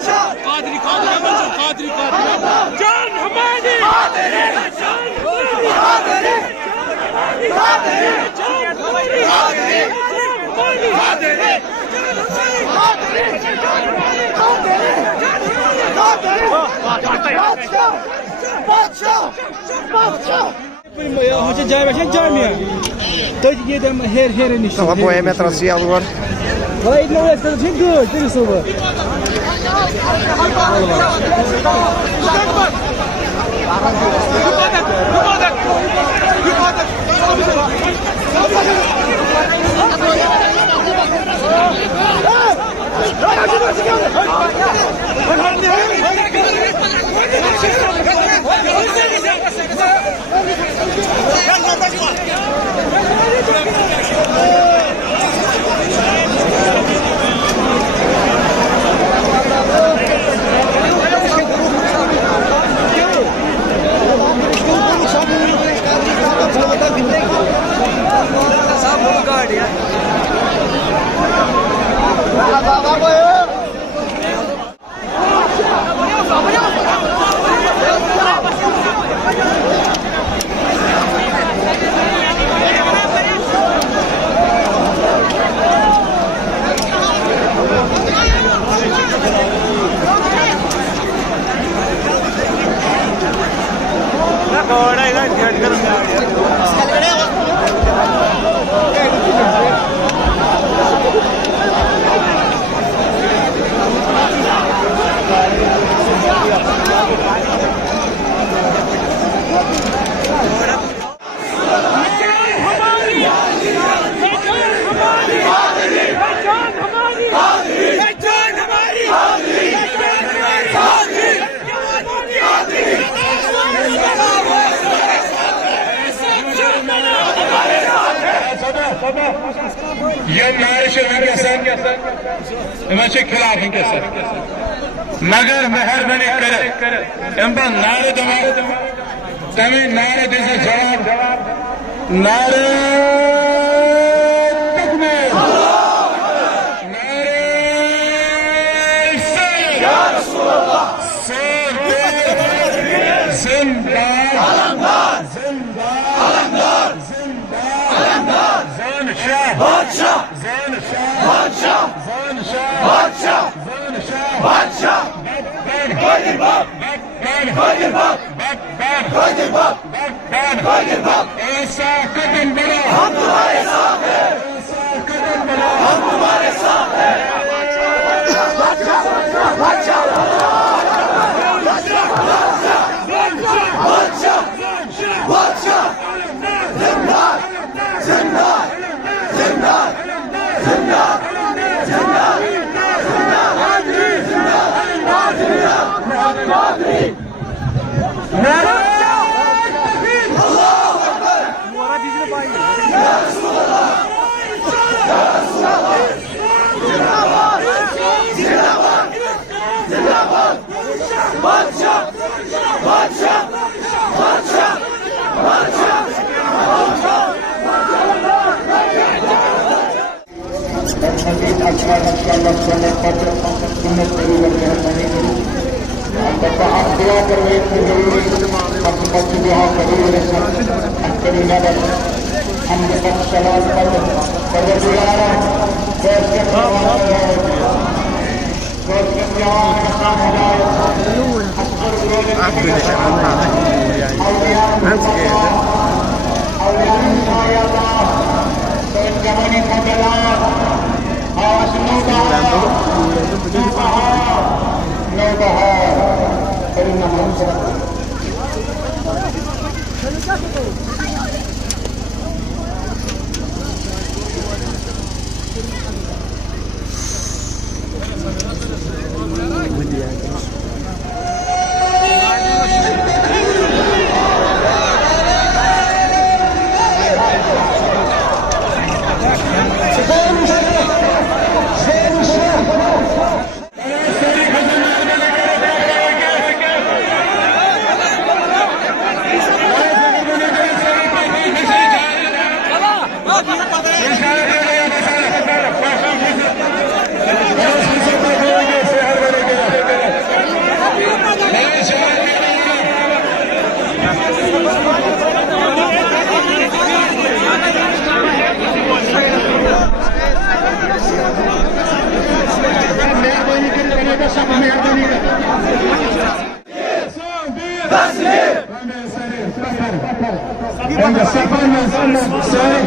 कादरी कादरी मंजूर कादरी कादरी जान हमारी Hoca camiye camiye. Tadi gidem her niş. Tamam bu metrası yalvar. Vay ne oldu? Sen gör, deli soba. ये नारिश खिलाफ मगर मेहरबानी कर नारे दवा तमें नारे जैसे जवाब नारे ऐसा कदम बढ़ो हम तुम्हारे साथ हैं ऐसा कदम बढ़ो हम तुम्हारे साथ हैं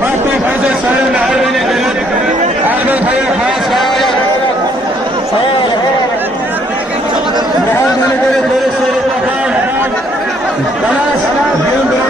Hakkı Hazret Sayın Ermeni Devlet Ahmet Hayır Has Kaya Muhammed'in Devlet Sayın Bakan Banas Yıldırım